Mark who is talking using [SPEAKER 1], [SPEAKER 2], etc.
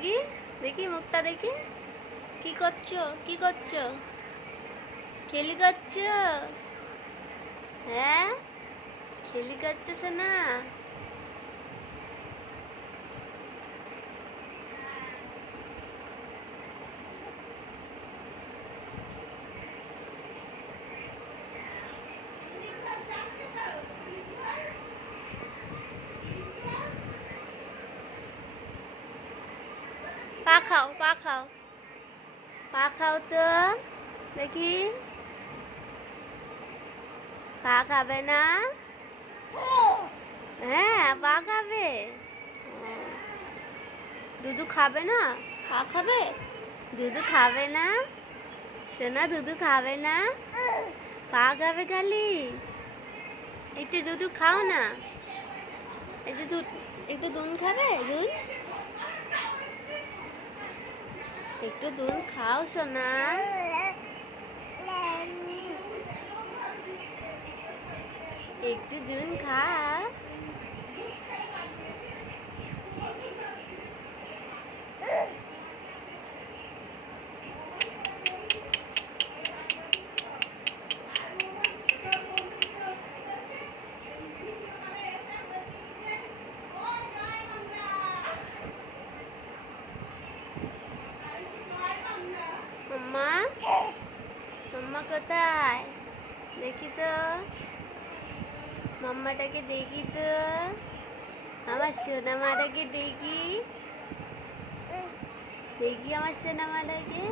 [SPEAKER 1] দেখি দেখি মুখটা দেখি। কি করছ? কি করছ? খেলি করছ? হ্যাঁ? খেলি করছ সোনা? পা খাও পা খাও পা খাও তো দেখি। পা খাবে না? হ্যাঁ পা খাবে। দুধু খাবে না? পা খাবে? দুধু খাবে না? সোনা, দুধু খাবে না? পা খাবে খালি? একটু দুধু খাও না। যে দুধ, একটু দুধ খাবে, দুধ? একটু দুধ খাও সোনা। একটু দুধ খা মাম্মা মাম্মা কোথায় দেখি তো মাম্মাটাকে দেখি তো। আমার সোনামাটাকে দেখি। দেখি আমার সোনামাটাকে।